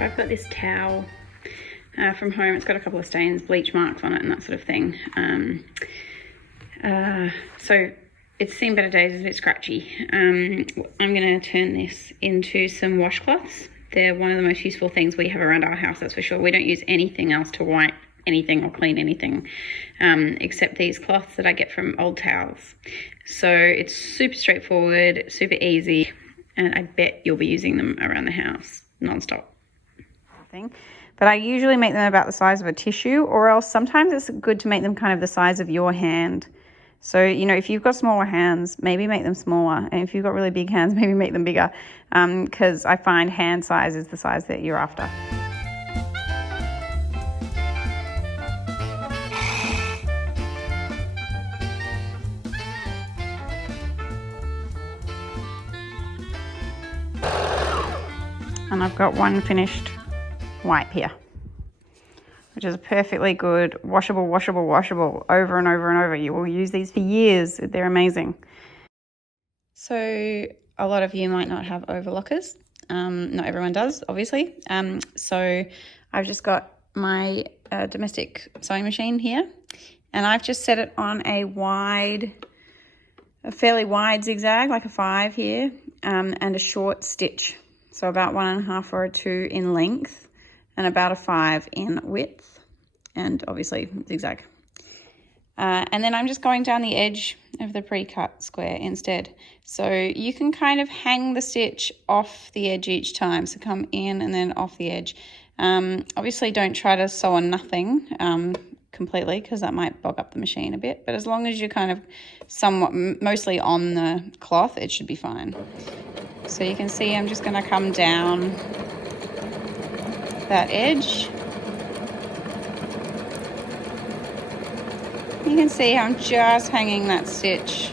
So I've got this towel from home. It's got a couple of stains, bleach marks on it and that sort of thing. So it's seen better days, it's a bit scratchy. I'm going to turn this into some washcloths. They're one of the most useful things we have around our house, that's for sure. We don't use anything else to wipe anything or clean anything except these cloths that I get from old towels. So it's super straightforward, super easy, and I bet you'll be using them around the house non-stop. But I usually make them about the size of a tissue, or else sometimes it's good to make them kind of the size of your hand. So, you know, if you've got smaller hands, maybe make them smaller. And if you've got really big hands, maybe make them bigger. Because I find hand size is the size that you're after. And I've got one finished wipe here, which is perfectly good, washable, over and over and over. You will use these for years. They're amazing. So a lot of you might not have overlockers. Not everyone does, obviously. So I've just got my domestic sewing machine here, and I've just set it on a fairly wide zigzag, like a 5 here, and a short stitch. So about 1.5 or a 2 in length, and about a 5 in width, and obviously zigzag. And then I'm just going down the edge of the pre-cut square instead. So you can kind of hang the stitch off the edge each time. So come in and then off the edge. Obviously don't try to sew on nothing completely, because that might bog up the machine a bit. But as long as you're kind of somewhat mostly on the cloth, it should be fine. So you can see I'm just going to come down that edge. You can see I'm just hanging that stitch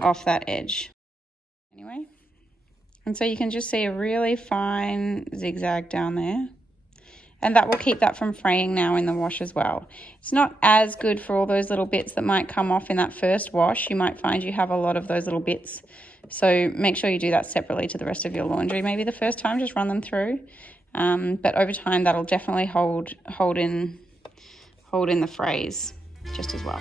off that edge. Anyway, and so you can just see a really fine zigzag down there. And that will keep that from fraying now in the wash as well. It's not as good for all those little bits that might come off in that first wash. You might find you have a lot of those little bits. So make sure you do that separately to the rest of your laundry. Maybe the first time, just run them through. But over time, that'll definitely hold in the frays just as well.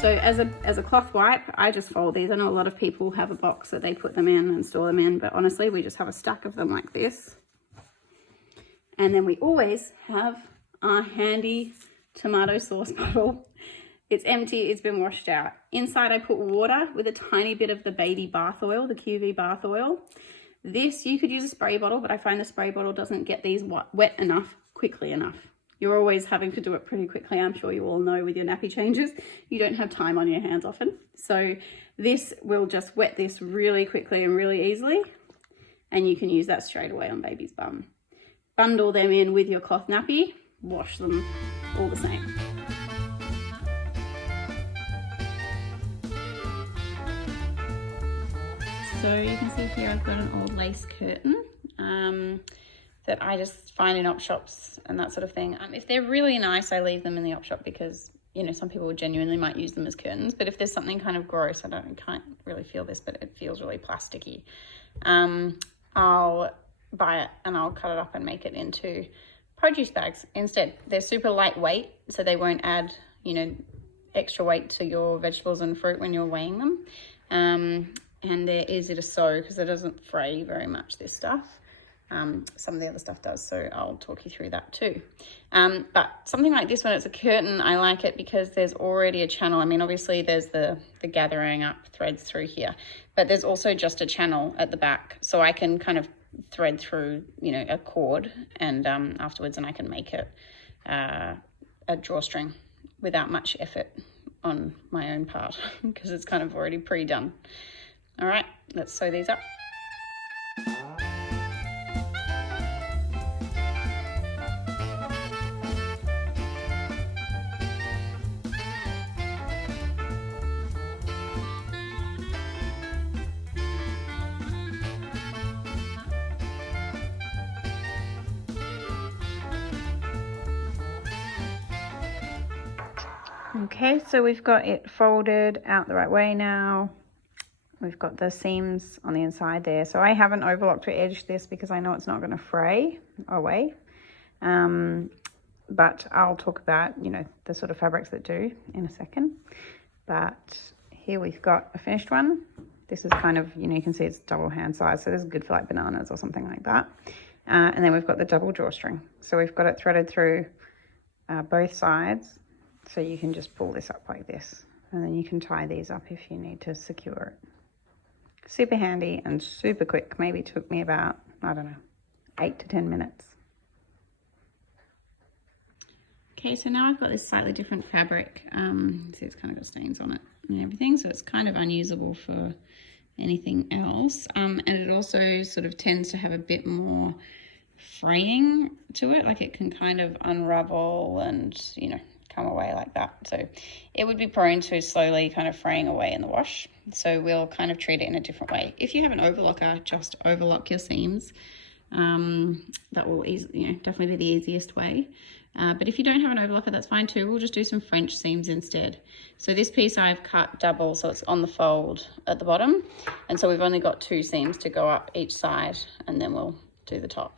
So as a cloth wipe, I just fold these. I know a lot of people have a box that they put them in and store them in, but honestly, we just have a stack of them like this. And then we always have our handy tomato sauce bottle. It's empty, it's been washed out. Inside I put water with a tiny bit of the baby bath oil, the QV bath oil. This, you could use a spray bottle, but I find the spray bottle doesn't get these wet enough quickly enough. You're always having to do it pretty quickly. I'm sure you all know with your nappy changes, you don't have time on your hands often. So this will just wet this really quickly and really easily. And you can use that straight away on baby's bum. Bundle them in with your cloth nappy, wash them all the same. So you can see here I've got an old lace curtain that I just find in op shops and that sort of thing. If they're really nice, I leave them in the op shop because, you know, some people genuinely might use them as curtains. But if there's something kind of gross, I can't really feel this, but it feels really plasticky. I'll buy it and I'll cut it up and make it into produce bags instead. They're super lightweight, so they won't add, you know, extra weight to your vegetables and fruit when you're weighing them. And they're easy to sew because it doesn't fray very much, this stuff. Some of the other stuff does, so I'll talk you through that too. But something like this, when it's a curtain, I like it because there's already a channel. I mean, obviously there's the gathering up threads through here, but there's also just a channel at the back. So I can kind of thread through, you know, a cord and afterwards, and I can make it a drawstring without much effort on my own part because it's kind of already pre-done. All right, let's sew these up. Okay, so we've got it folded out the right way now. We've got the seams on the inside there. So I haven't overlocked or edged this because I know it's not going to fray away. But I'll talk about, you know, the sort of fabrics that do in a second. But here we've got a finished one. This is kind of, you know, you can see it's double hand size, so this is good for like bananas or something like that. And then we've got the double drawstring. So we've got it threaded through both sides. So you can just pull this up like this. And then you can tie these up if you need to secure it. Super handy and super quick. Maybe took me about, I don't know, 8 to 10 minutes. Okay, so now I've got this slightly different fabric. See, it's kind of got stains on it and everything, so it's kind of unusable for anything else. And it also sort of tends to have a bit more fraying to it, like it can kind of unravel and, you know, come away like that. So it would be prone to slowly kind of fraying away in the wash. So we'll kind of treat it in a different way. If you have an overlocker, just overlock your seams. That will definitely be the easiest way. But if you don't have an overlocker, that's fine too. We'll just do some French seams instead. So this piece I've cut double, so it's on the fold at the bottom. And so we've only got 2 seams to go up each side, and then we'll do the top.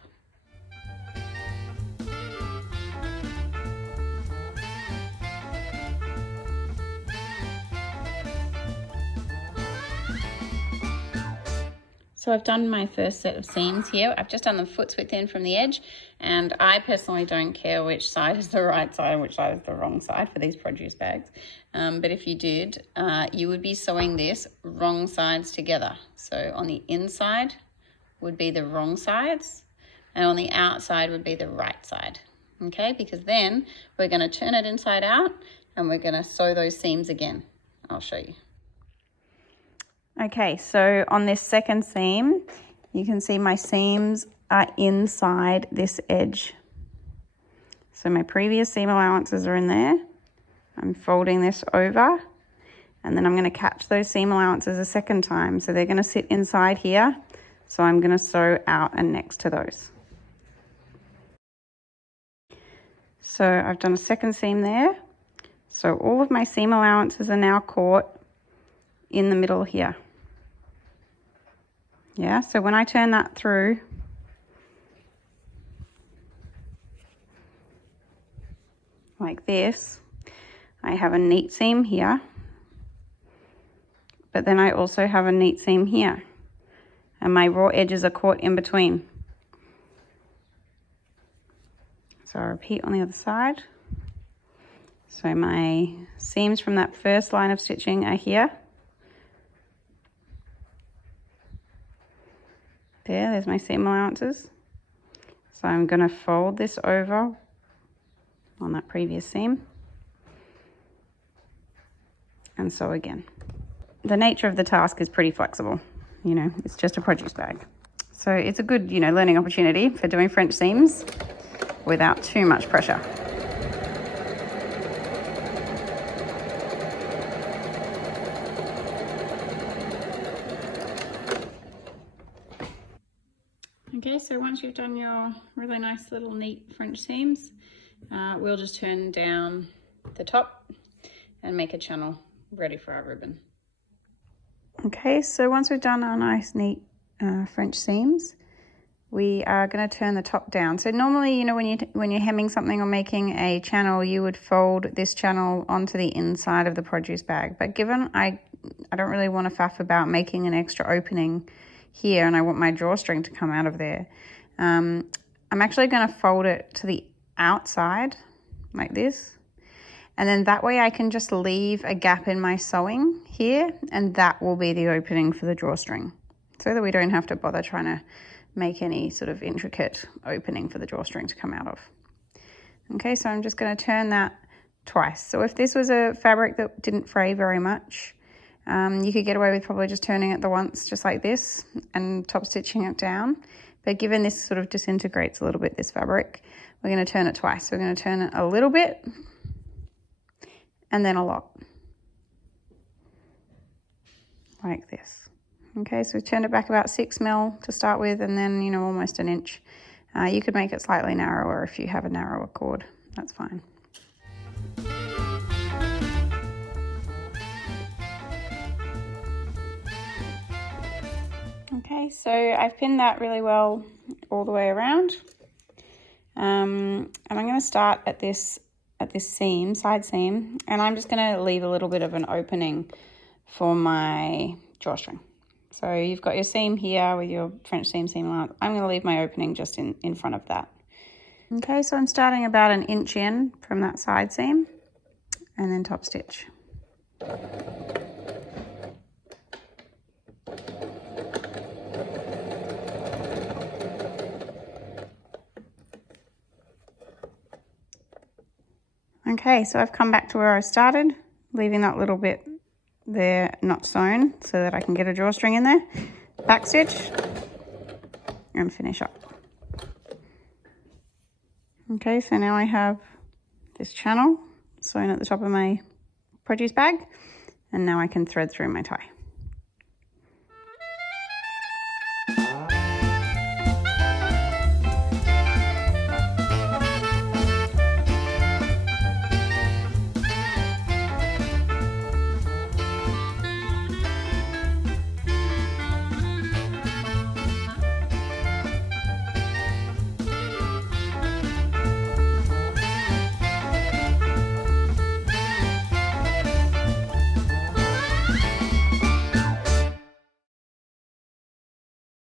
So I've done my first set of seams here. I've just done them foot's width in from the edge, and I personally don't care which side is the right side and which side is the wrong side for these produce bags. But if you did, you would be sewing this wrong sides together. So on the inside would be the wrong sides, and on the outside would be the right side. Okay, because then we're going to turn it inside out and we're going to sew those seams again. I'll show you. Okay, so on this second seam, you can see my seams are inside this edge. So my previous seam allowances are in there. I'm folding this over, and then I'm going to catch those seam allowances a second time. So they're going to sit inside here. So I'm going to sew out and next to those. So I've done a second seam there. So all of my seam allowances are now caught in the middle here. Yeah, so when I turn that through, like this, I have a neat seam here, but then I also have a neat seam here, and my raw edges are caught in between. So I'll repeat on the other side. So my seams from that first line of stitching are here. There's my seam allowances. So I'm going to fold this over on that previous seam and sew again. The nature of the task is pretty flexible. You know, it's just a produce bag. So it's a good, learning opportunity for doing French seams without too much pressure. Okay, so once you've done your really nice little neat French seams, we'll just turn down the top and make a channel ready for our ribbon. Okay, so once we've done our nice neat French seams, we are going to turn the top down. So normally, when you're hemming something or making a channel, you would fold this channel onto the inside of the produce bag. But given I don't really want to faff about making an extra opening here, and I want my drawstring to come out of there, I'm actually going to fold it to the outside like this, and then that way I can just leave a gap in my sewing here, and that will be the opening for the drawstring, so that we don't have to bother trying to make any sort of intricate opening for the drawstring to come out of. Okay, so I'm just going to turn that twice. So if this was a fabric that didn't fray very much, you could get away with probably just turning it the once, just like this, and top stitching it down. But given this sort of disintegrates a little bit, this fabric, we're going to turn it twice. So we're going to turn it a little bit and then a lot, like this. Okay, so we've turned it back about 6 mil to start with, and then, almost an inch. You could make it slightly narrower if you have a narrower cord. That's fine. So I've pinned that really well all the way around. And I'm going to start at this seam, side seam, and I'm just going to leave a little bit of an opening for my drawstring. So you've got your seam here with your French seam allowance. I'm going to leave my opening just in front of that. Okay, so I'm starting about 1 inch in from that side seam and then top stitch. Okay, so I've come back to where I started, leaving that little bit there not sewn so that I can get a drawstring in there, back stitch and finish up. Okay, so now I have this channel sewn at the top of my produce bag, and now I can thread through my tie.